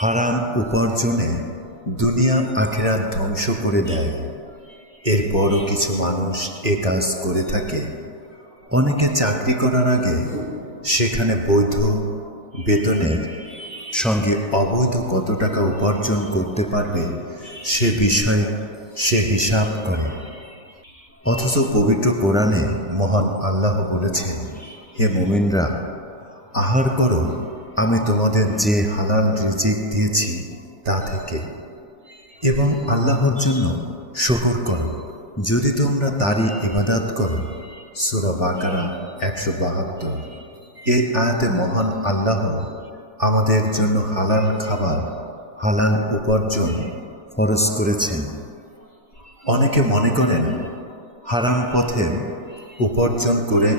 হারাম উপার্জনে দুনিয়া আখিরাত ধ্বংস করে দেয়। এরপরও কিছু মানুষ এ কাজ করে থাকে। অনেকে চাকরি করার আগে সেখানে বৈধ বেতনের সঙ্গে অবৈধ কত টাকা উপার্জন করতে পারবে সে বিষয়ে সে হিসাব করে। অথচ পবিত্র কোরআনে মহান আল্লাহ বলেছেন, হে মুমিনরা, আহার করো আমি তোমাদের যে হালাল রিজিক দিয়েছি তা থেকে, এবং আল্লাহর জন্য শুকর করো যদি তোমরা তারই ইবাদত করো। সূরা বাকারা 172। এই আয়াতে মহান আল্লাহ আমাদের জন্য হালাল খাবার, হালাল উপার্জন ফরজ করেছেন। অনেকে মনে করেন হারাম পথে উপার্জন করে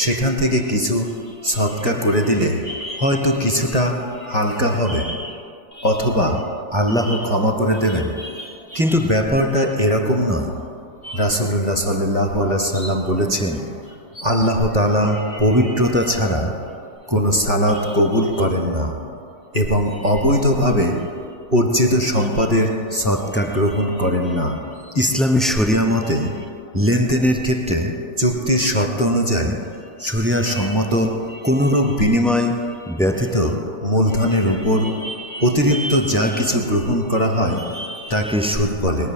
সেখান থেকে কিছু সদকা করে দিলে হয়তো কিছুটা হালকা হবে অথবা আল্লাহ ক্ষমা করে দেবেন। কিন্তু ব্যাপারটা এরকম নয়। রাসূলুল্লাহ সাল্লাল্লাহু আলাইহি সাল্লাম বলেছেন, আল্লাহ তাআলা পবিত্রতা ছাড়া কোনো সালাত কবুল করেন না এবং অবৈধভাবে অর্জিত সম্পদের সদকা গ্রহণ করেন না। ইসলামী শরিয়া মতে লেনদেনের ক্ষেত্রে চুক্তির শর্ত অনুযায়ী শরিয়া সম্মত কোনোরূপ বিনিময় ব্যতীত মূলধনের উপর অতিরিক্ত যা কিছু গ্রহণ করা হয় তাকে সুদ বলে।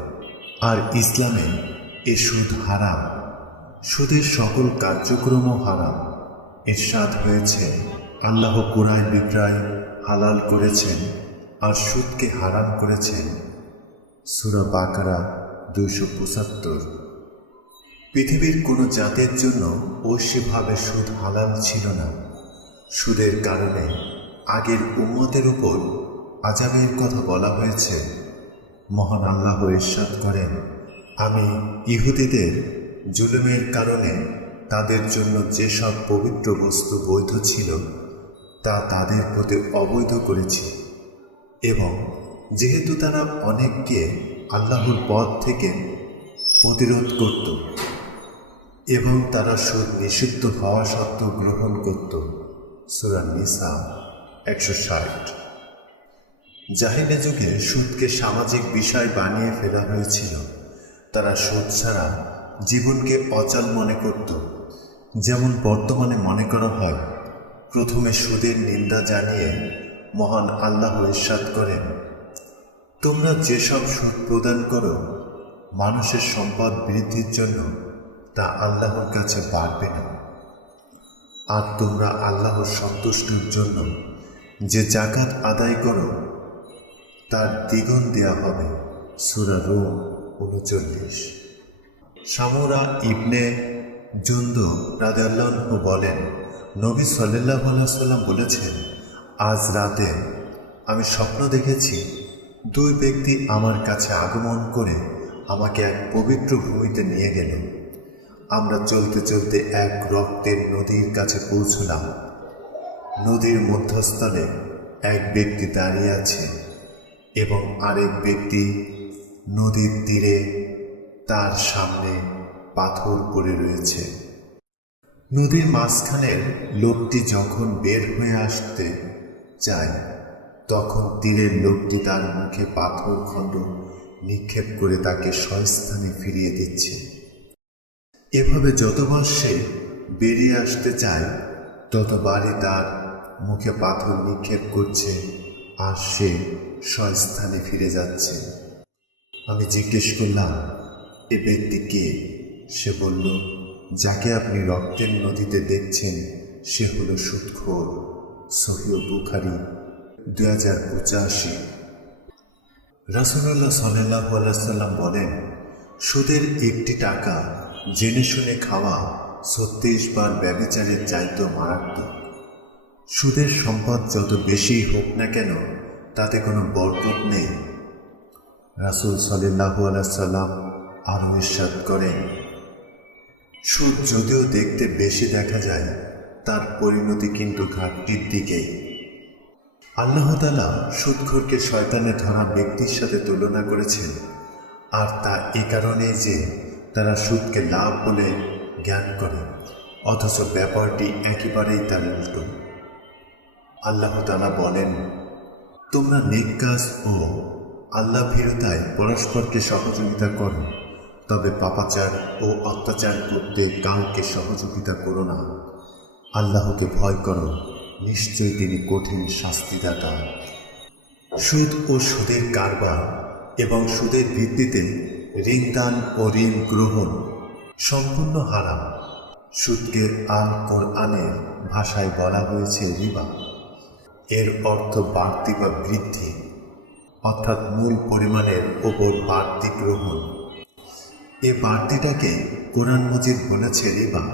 আর ইসলামে এ সুদ হারাম। সুদের সকল কার্যক্রমও হারাম। ইরশাদ হয়েছে, আল্লাহ ক্রয় বিক্রয় হালাল করেছেন আর সুদকে হারাম করেছেন। সূরা বাকারা 275। পৃথিবীর কোনো জাতের জন্য ঐশীভাবে সুদ হালাল ছিল না। সুদের কারণে আগের উম্মতের উপর আযাবের কথা বলা হয়েছে। মহান আল্লাহ ইরশাদ করেন, আমি ইহুদিদের জুলুমের কারণে তাদের জন্য যেসব পবিত্র বস্তু বৈধ ছিল তা তাদের প্রতি অবৈধ করেছি, এবং যেহেতু তারা অনেককে আল্লাহর পথ থেকে প্রতিরোধ করত এবং তারা সুদ নিষিদ্ধ হওয়া সত্ত্বেও গ্রহণ করত। সূরা নিসা 160। জাহিলি যুগে সুদকে সামাজিক বিষয় বানিয়ে ফেলা হয়েছিল। তারা সুদ ছাড়া জীবনকে অচল মনে করত। যেমন বর্তমানে মনে করা হয়। প্রথমে সুদের নিন্দা জানিয়ে মহান আল্লাহ ইরশাদ করেন, তোমরা যেসব সুদ প্রদান করো মানুষের সম্পদ বৃদ্ধির জন্য, তা আল্লাহর কাছে বাড়বে না। আর তোমরা আল্লাহর সন্তুষ্টির জন্য যে যাকাত আদায় করো তার দ্বিগুণ দেয়া হবে। সূরা রূম 39। সামুরা ইবনে জুনদুব রাদিয়াল্লাহু আনহু বলেন, নবী সাল্লাল্লাহু আলাইহি ওয়াসাল্লাম বলেছেন, আজ রাতে আমি স্বপ্ন দেখেছি, দুই ব্যক্তি আমার কাছে আগমন করে আমাকে এক পবিত্র ভূমিতে নিয়ে গেল। আমরা চলতে চলতে এক রক্তের নদীর কাছে পৌঁছলাম। নদীর মধ্যস্থলে এক ব্যক্তি দাঁড়িয়ে আছে এবং আরেক ব্যক্তি নদীর তীরে তার সামনে পাথর পড়ে রয়েছে। নদীর মাঝখানের লোকটি যখন বের হয়ে আসতে চায় তখন তীরের লোকটি তার মুখে পাথর খণ্ড নিক্ষেপ করে তাকে স্বস্থানে ফিরিয়ে দিচ্ছে। এভাবে যতবার সে বেরিয়ে আসতে চায় ততবারই তার মুখে পাথর নিক্ষেপ করছে আর সে স্বস্থানে ফিরে যাচ্ছে। আমি জিজ্ঞেস করলাম, এ ব্যক্তি কে? সে বলল, যাকে আপনি রক্তের নদীতে দেখছেন সে হলো সুদখোর। সহিহ বুখারী 2085। রাসূলুল্লাহ সাল্লাল্লাহু আলাইহি সাল্লাম বলেন, সুদের একটি টাকা জেনে শুনে খাওয়া 36 বার ব্যভিচারের চাইতেও মারাত্মক। সুদের সম্পদ যত বেশি হোক না কেন তাতে কোনো বরকত নেই। রাসূল সাল্লাল্লাহু আলাইহি সাল্লাম আরও ইরশাদ করেন, সুদ যদিও দেখতে বেশি দেখা যায় তার পরিণতি কিন্তু ঘাটতির দিকেই। আল্লাহ তাআলা সুদখোরকে শয়তানে ধরা ব্যক্তির সাথে তুলনা করেছেন, আর তা এ কারণে যে তারা সুদকে লাভ বলে জ্ঞান করে, অথচ ব্যাপারটি একেবারেই তার উল্টো। আল্লাহ তাআলা বলেন, তোমরা নেক কাজ ও আল্লাহ ভীরুতায় পরস্পরকে সহযোগিতা করো, তবে পাপাচার ও অত্যাচার করতে কাউকে সহযোগিতা করো না। আল্লাহকে ভয় করো, নিশ্চয়ই তিনি কঠিন শাস্তিদাতা। সুদ ও সুদের কারবার এবং সুদের ভিত্তিতে ঋণ দান ও ঋণ গ্রহণ সম্পূর্ণ হারাম। সুদকে আল কোরআনের ভাষায় বলা হয়েছে রিবা। এর অর্থ বাড়তি বা বৃদ্ধি, অর্থাৎ মূল পরিমাণের ওপর বাড়তি গ্রহণ। এ বাড়তিটাকে কোরআন মজিদ বলেছে রিবা।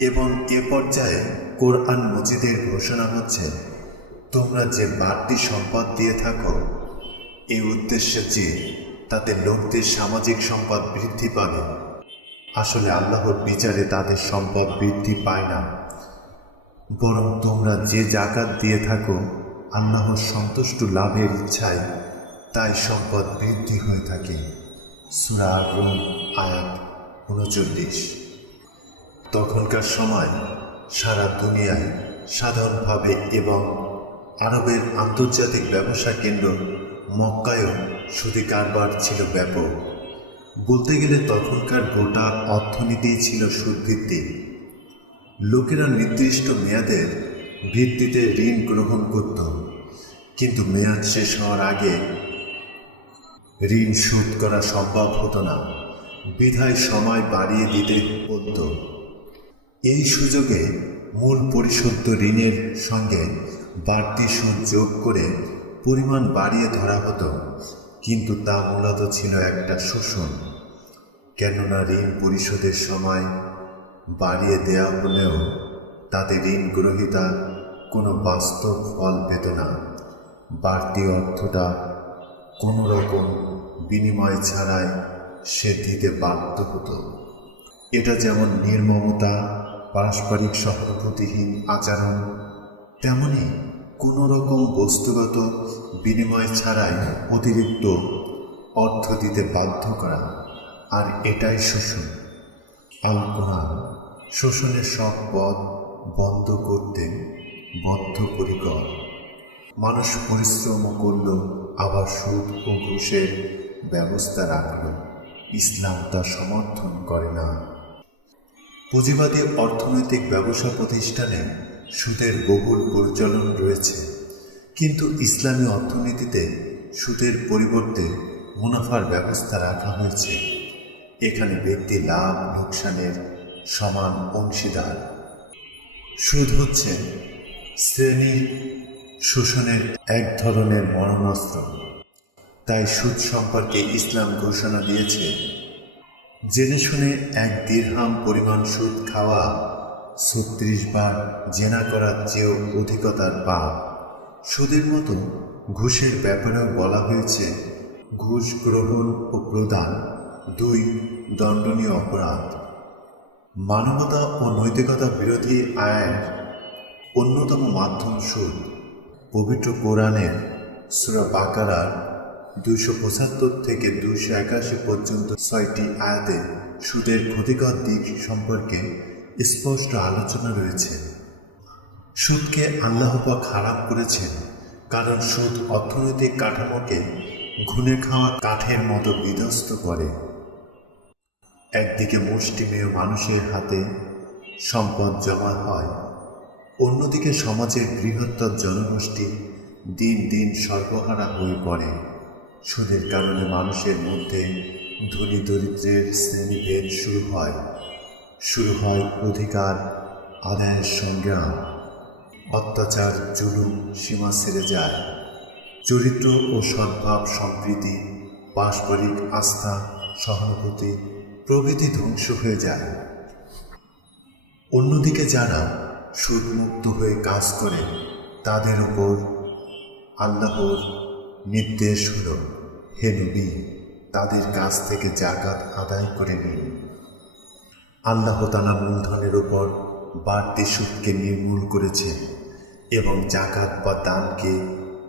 এবং এ পর্যায়ে কোরআন মজিদের ঘোষণা হচ্ছে, তোমরা যে বাড়তি সম্পদ দিয়ে থাকো এই উদ্দেশ্যে যে তাতে লোকদের সামাজিক সম্পদ বৃদ্ধি পাবে, আসলে আল্লাহর বিচারে তাদের সম্পদ বৃদ্ধি পায় না, বরং তোমরা যে জাকাত দিয়ে থাকো আল্লাহর সন্তুষ্ট লাভের ইচ্ছায় তাই সম্পদ বৃদ্ধি হয়ে থাকে। সূরা আর-রুম আয়াত ৩৯। তখনকার সময় সারা দুনিয়ায় সাধারণভাবে এবং আরবের আন্তর্জাতিক ব্যবসা কেন্দ্র মক্কায়ও সুদী কারবার ছিল ব্যাপক। বলতে গেলে তখনকার গোটা অর্থনীতিই ছিল সুদভিত্তিক। লোকেরা নির্দিষ্ট মেয়াদের ভিত্তিতে ঋণ গ্রহণ করত, কিন্তু মেয়াদ শেষ হওয়ার আগে ঋণ শোধ করা সম্ভব হতো না, বিধায় সময় বাড়িয়ে দিতে হতো। এই সুযোগে মূল পরিশোধিত ঋণের সঙ্গে বাড়তি সুদ যোগ করে পরিমাণ বাড়িয়ে ধরা হতো, কিন্তু তা মূলত ছিল একটা শোষণ। কেননা ঋণ পরিশোধের সময় বাড়িয়ে দেওয়া হলেও তাতে ঋণ গ্রহীতা কোনো বাস্তব ফল পেত না। বাড়তি অর্থটা কোনো রকম বিনিময় ছাড়াই সে দিতে বাধ্য হতো। এটা যেমন নির্মমতা, পারস্পরিক সহানুভূতিহীন আচরণ, তেমনি কোনো রকম বস্তুগত বিনিময় ছাড়াই অতিরিক্ত অর্থ দিতে বাধ্য করা, আর এটাই শোষণ। আল কোরআন শোষণের সব পথ বন্ধ করতে বদ্ধপরিকর। মানুষ পরিশ্রম করল, আবার সুদ ও ঘুষের ব্যবস্থা রাখল। ইসলাম তা সমর্থন করে না। পুঁজিবাদী অর্থনৈতিক ব্যবসা প্রতিষ্ঠানে সুদের বহুল প্রচলন রয়েছে, কিন্তু ইসলামী অর্থনীতিতে সুদের পরিবর্তে মুনাফার ব্যবস্থা রাখা হয়েছে। এখানে ব্যক্তি লাভ লোকসানের সমান অংশীদার। সুদ হচ্ছে শ্রেণী শোষণের এক ধরনের মরণাস্ত্র। তাই সুদ সম্পর্কে ইসলাম ঘোষণা দিয়েছে, জেনে শুনে 1 দিরহাম পরিমাণ সুদ খাওয়া 36 বার জেনা করার চেয়েও অধিকতার পাপ। সুদের মতো ঘুষের ব্যাপারেও বলা হয়েছে, ঘুষ গ্রহণ ও প্রদান 2 দণ্ডনীয় অপরাধ। মানবতা ও নৈতিকতা বিরোধী আইনের অন্যতম মাধ্যম সুদ। পবিত্র কোরআনের সূরা বাকারার 275 থেকে 281 পর্যন্ত 6টি আয়াতে সুদের ক্ষতিকর দিক সম্পর্কে স্পষ্ট আলোচনা রয়েছে। সুদকে আল্লাহ পাক হারাম করেছেন, কারণ সুদ অর্থনৈতিক কাঠামোকে ঘুণে খাওয়া কাঠের মতো বিধ্বস্ত করে। একদিকে মুষ্টিমেয় মানুষের হাতে সম্পদ জমা হয়, অন্যদিকে সমাজের বৃহত্তর জনগোষ্ঠী দিন দিন সর্বহারা হয়ে পড়ে। সুদের কারণে মানুষের মধ্যে ধনী দরিদ্রের শ্রেণীভেদ শুরু হয় অধিকার আদায়ের সংগ্রাম, অত্যাচার জুলুম সীমা ছেড়ে যায়, চরিত্র ও সদ্ভাব সম্প্রীতি, পারস্পরিক আস্থা সহানুভূতি প্রভৃতি ধ্বংস হয়ে যায়। অন্যদিকে যারা সুদমুক্ত হয়ে কাজ করে তাদের উপর আল্লাহর নির্দেশ হল, হে নবী, তাদের কাছ থেকে জাকাত আদায় করে নিন। আল্লাহ তাআলা মূলধনের উপর বাড়তি সুদকে নির্মূল করেছে এবং জাকাত বা দানকে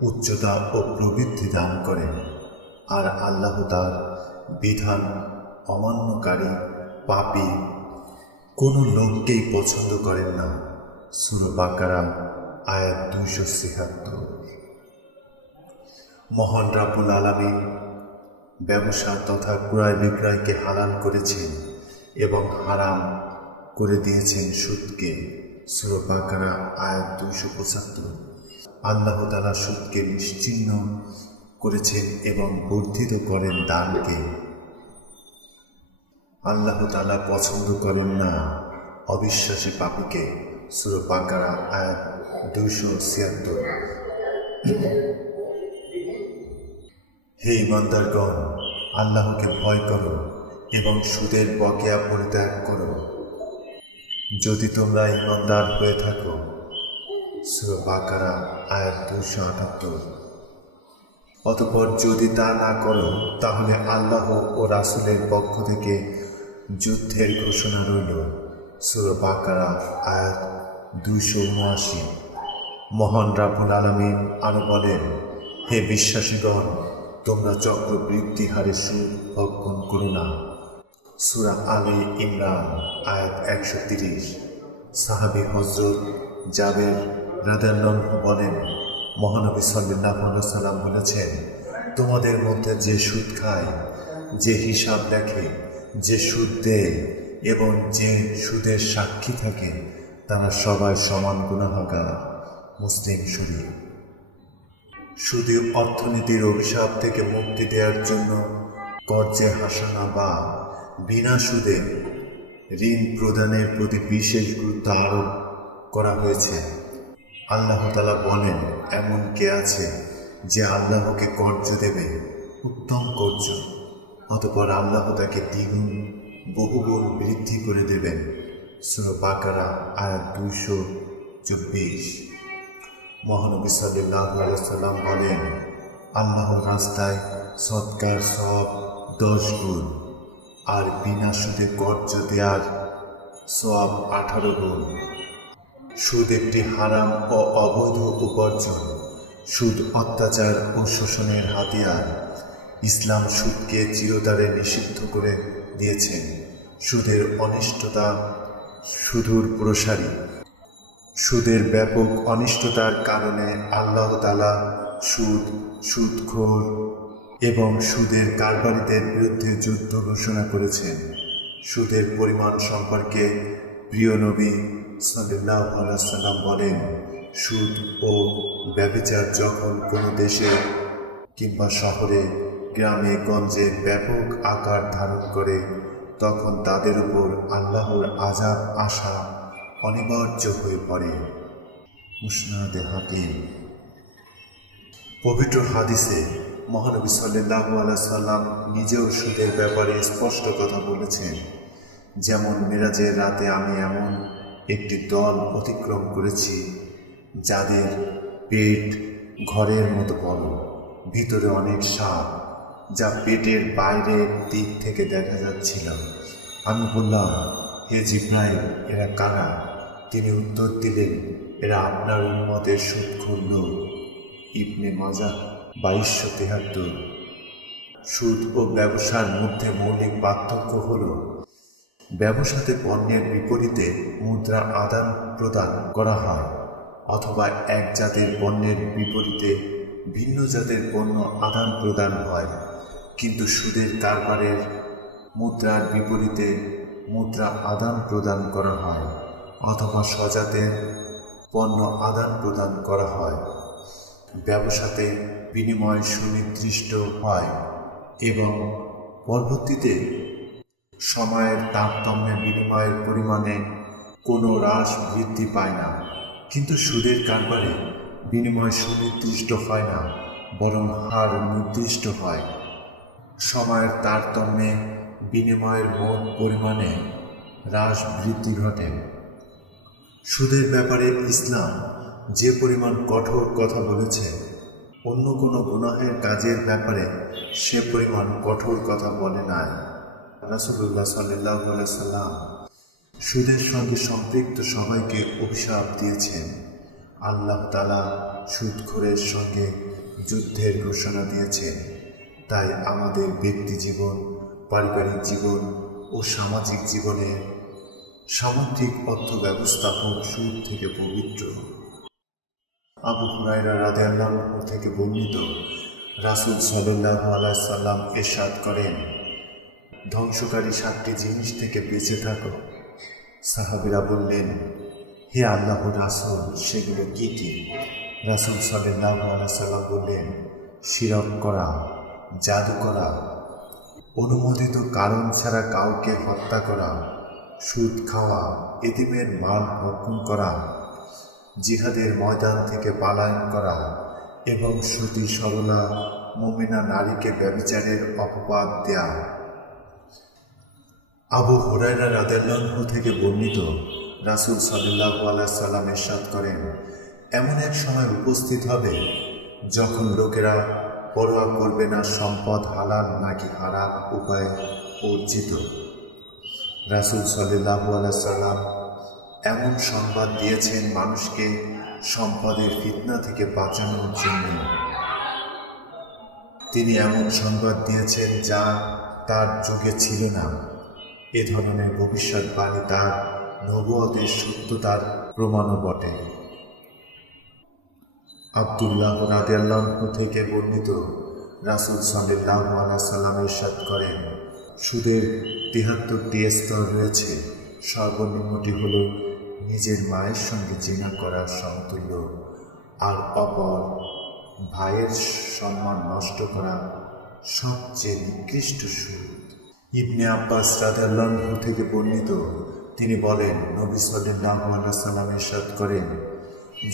উচ্চতা ও প্রবৃদ্ধি দান করেন। আর আল্লাহ তার বিধান অমান্যকারী পাপী কোনো লোককেই পছন্দ করেন না। সূরা বাকারা আয়াত 276। মহান রাব্বুল আলামিন ব্যবসা তথা ক্রয় বিক্রয়কে হালাল করেছেন এবং হারাম করে দিয়েছেন সুদকে। সূরা বাকারা আয়াত 275। আল্লাহ তাআলা সুদকে নিশ্চিহ্ন করেছেন এবং বর্ধিত করেন দানকে। আল্লাহ তাআলা পছন্দ করেন না অবিশ্বাসী পাপীকে। সূরা বাকারা আয়াত 276। হে ঈমানদারগণ, আল্লাহকে ভয় করো এবং সুদের বকেয়া পরিত্যাগ করো, যদি তোমরা ঈমানদার হয়ে থাকো। সূরা বাকারা আয়াত 278। অতঃপর যদি তা না করো তাহলে আল্লাহ ও রাসূলের পক্ষ থেকে যুদ্ধের ঘোষণা রইল। সূরা বাকারা আয়াত 279। মহান রাব্বুল আলামিন আরো বলেন, হে বিশ্বাসীগণ, তোমরা চক্রবৃদ্ধি হারে সুদ ভক্ষণ করো না। সূরা আলে ইমরান আয়াত 130। সাহাবী হযরত জাবের রাদিয়াল্লাহু বলেন, মহানবী সাল্লাল্লাহু আলাইহি ওয়াসাল্লাম বলেছেন, তোমাদের মধ্যে যে সুদ খায়, যে হিসাব দেখে, যে সুদ দেয় এবং যে সুদের সাক্ষী থাকে, তারা সবাই সমান গুনাহগার। মুসলিম শরীফ। সুদী অর্থনীতির অভিশাপ থেকে মুক্তি দেওয়ার জন্য কর্জে হাসানা বা বিনা সুদে ঋণ প্রদানের প্রতি বিশেষ গুরুত্ব আরোপ করা হয়েছে। আল্লাহ তাআলা বলেন, এমন কে আছে যে আল্লাহকে কর্জ দেবে, উত্তম কর্জ, অতঃপর আল্লাহ তাকে দ্বিগুণ বহুগুণ বৃদ্ধি করে দেবেন। সূরা বাকারা আয়াত 224। মহানবী সাল্লাল্লাহু আলাইহি ওয়াসাল্লাম বলেন, আল্লাহর রাস্তায় সদকার সওয়াব 10 গুণ আর বিনা সুদে কর্জ দেওয়ার সওয়াব 18 গুণ। সুদ একটি হারাম ও অবৈধ উপার্জন। সুদ অত্যাচার ও শোষণের হাতিয়ার। ইসলাম সুদকে চিরতরে নিষিদ্ধ করে দিয়েছেন। সুদের অনিষ্টতা সুদূর প্রসারী। সুদের ব্যাপক অনিষ্টতার কারণে আল্লাহ তাআলা সুদ, সুদখোর এবং সুদের কারবারিদের বিরুদ্ধে যুদ্ধ ঘোষণা করেছেন। সুদের পরিমাণ সম্পর্কে প্রিয় নবী সাল্লাল্লাহু আলাইহি ওয়াসাল্লাম বলেন, সুদ ও ব্যভিচার যখন কোনো দেশে কিংবা শহরে, গ্রামে গঞ্জে ব্যাপক আকার ধারণ করে, তখন তাদের উপর আল্লাহর আযাব আসা অনিবার্য হয়ে পড়ে। মুসনাদে হাকিম। পবিত্র হাদিসে মহানবী সাল্লাল্লাহু আলাইহি ওয়াসাল্লাম নিজেও সুদের ব্যাপারে স্পষ্ট কথা বলেছেন। যেমন মেরাজের রাতে আমি এমন একটি দল অতিক্রম করেছি যাদের পেট ঘরের মতো বড়, ভিতরে অনেক সাপ, যা পেটের বাইরের দিক থেকে দেখা যাচ্ছিল। আমি বললাম, হে জিবরাইল, এরা কারা? তিনি উত্তর দিলেন, এরা আপনার উম্মতের সুদখোর লোক। ইবনে মাজাহ 2273। সুদ ও ব্যবসার মধ্যে মৌলিক পার্থক্য হল, ব্যবসাতে পণ্যের বিপরীতে মুদ্রা আদান প্রদান করা হয়, অথবা এক জাতের পণ্যের বিপরীতে ভিন্ন জাতের পণ্য আদান প্রদান হয়। কিন্তু সুদের কারবারের মুদ্রার বিপরীতে মুদ্রা আদান প্রদান করা হয়, অথবা স্বজাতের পণ্য আদান প্রদান করা হয়। ব্যবসাতে বিনিময় সুনির্দিষ্ট হয় এবং পরবর্তীতে সময়ের তারতম্যে বিনিময়ের পরিমাণে কোনো হ্রাস বৃদ্ধি পায় না। কিন্তু সুদের কারবারে বিনিময় সুনির্দিষ্ট হয় না, বরং হার নির্দিষ্ট হয়। সময়ের তারতম্যে বিনিময়ের মোট পরিমাণে হ্রাস বৃদ্ধি ঘটে। সুদের ব্যাপারে ইসলাম যে পরিমাণ কঠোর কথা বলেছে, অন্য কোনো গুনাহের কাজের ব্যাপারে সে পরিমাণ কঠোর কথা বলে নাই। রাসূলুল্লাহ সাল্লাল্লাহু আলাইহি ওয়াসাল্লাম সুদের সঙ্গে সম্পৃক্ত সবাইকে অভিশাপ দিয়েছেন। আল্লাহ তাআলা সুদখোরের সঙ্গে যুদ্ধের ঘোষণা দিয়েছেন। তাই আমাদের ব্যক্তি জীবন, পারিবারিক জীবন ও সামাজিক জীবনে সামগ্রিক অর্থ ব্যবস্থা হোক সুদ থেকে পবিত্র। আবু হুরায়রা রাদিয়াল্লাহু আনহু থেকে বর্ণিত, রাসূল সাল্লাল্লাহু আলাইহি সাল্লাম ইরশাদ করেন, ধ্বংসকারী 7টি জিনিস থেকে বেঁচে থাকো। সাহাবীরা বললেন, হে আল্লাহর রাসূল, সেগুলো কি কি? রাসূল সাল্লাল্লাহু আলাইহি সাল্লাম বললেন, শিরক করা, জাদু করা, অনুমোদিত কারণ ছাড়া কাউকে হত্যা করা, সুদ খাওয়া, এতিমের মাল ভক্ষণ করা, জিহাদের ময়দান থেকে পলায়ন করা এবং সতী সরলা মুমিনা নারীকে ব্যভিচারের অপবাদ দেয়া। আবু হুরায়রা রাদিয়াল্লাহু থেকে বর্ণিত, রাসূল সাল্লাল্লাহু আলাইহি সাল্লাম ইরশাদ করেন, এমন এক সময় উপস্থিত হবে যখন লোকেরা পরোয়া করবে না সম্পদ হালাল নাকি হারাম উপায়ে অর্জিত। রাসূল সাল্লাল্লাহু আলাইহি সাল্লাম এমন সংবাদ দিয়েছেন মানুষকে সম্পদের ফিতনা থেকে বাঁচানোর জন্য। তিনি এমন সংবাদ দিয়েছেন যা তার যুগে ছিল না। এ ধরনের ভবিষ্যৎবাণী তার নবুয়তের সত্যতার প্রমাণও বটে। আব্দুল্লাহ রাদিয়াল্লাহু থেকে বর্ণিত, রাসূল সাল্লাল্লাহু আলাইহি সাল্লাম ইরশাদ করেন, সুদের ৭৩টি স্তর রয়েছে। সর্বনিম্নটি হল নিজের মায়ের সঙ্গে জিনা করার সমতুল্য, আর অপর ভাইয়ের সম্মান নষ্ট করা সবচেয়ে নিকৃষ্ট সুদ। ইবনে আব্বাস রাদিয়াল্লাহু থেকে বর্ণিত, তিনি বলেন, নবী সাল্লাল্লাহু আলাইহি সাল্লাম ইরশাদ করেন,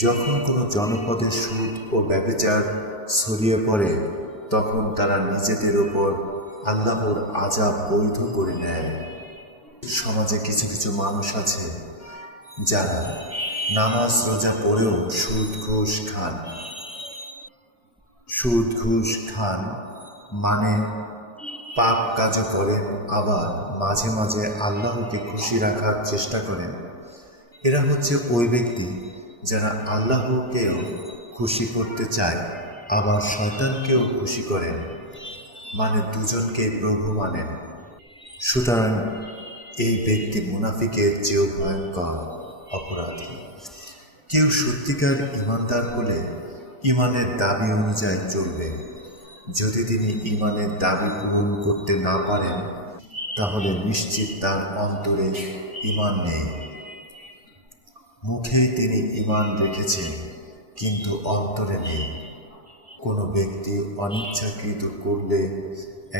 যখন কোনো জনপদে সুদ ও ব্যভিচার ছড়িয়ে পড়ে তখন তারা নিজেদের ওপর আল্লাহর আযাব বৈধ করে নেয়। সমাজে কিছু কিছু মানুষ আছে যারা নামাজ রোজা পড়েও সুদ ঘুষ খান, মানে পাপ কাজও করেন, আবার মাঝে মাঝে আল্লাহকে খুশি রাখার চেষ্টা করেন। এরা হচ্ছে ওই ব্যক্তি যারা আল্লাহকেও খুশি করতে চায়, আবার শয়তানকেও খুশি করেন, মানে দুজনকে প্রভু মানেন। সুতরাং এই ব্যক্তি মুনাফিকের চেয়েও ভয়ঙ্কর অপরাধী। কেউ সত্যিকার ঈমানদার হলে ঈমানের দাবি অনুযায়ী চলবে। যদি তিনি ঈমানের দাবি পূরণ করতে না পারেন তাহলে নিশ্চিত তার অন্তরে ঈমান নেই। মুখেই তিনি ঈমান রেখেছেন কিন্তু অন্তরে নেই। কোনো ব্যক্তি অনিচ্ছাকৃত করলে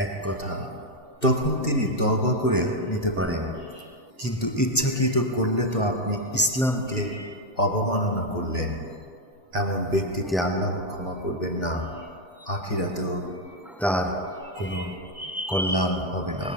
এক কথা, তখন তিনি তওবা করে নিতে পারেন, কিন্তু ইচ্ছাকৃত করলে তো আপনি ইসলামকে অবমাননা করলেন। এমন ব্যক্তিকে আল্লাহ ক্ষমা করবেন না, আখিরাতেও তার কোনো কল্যাণ হবে না।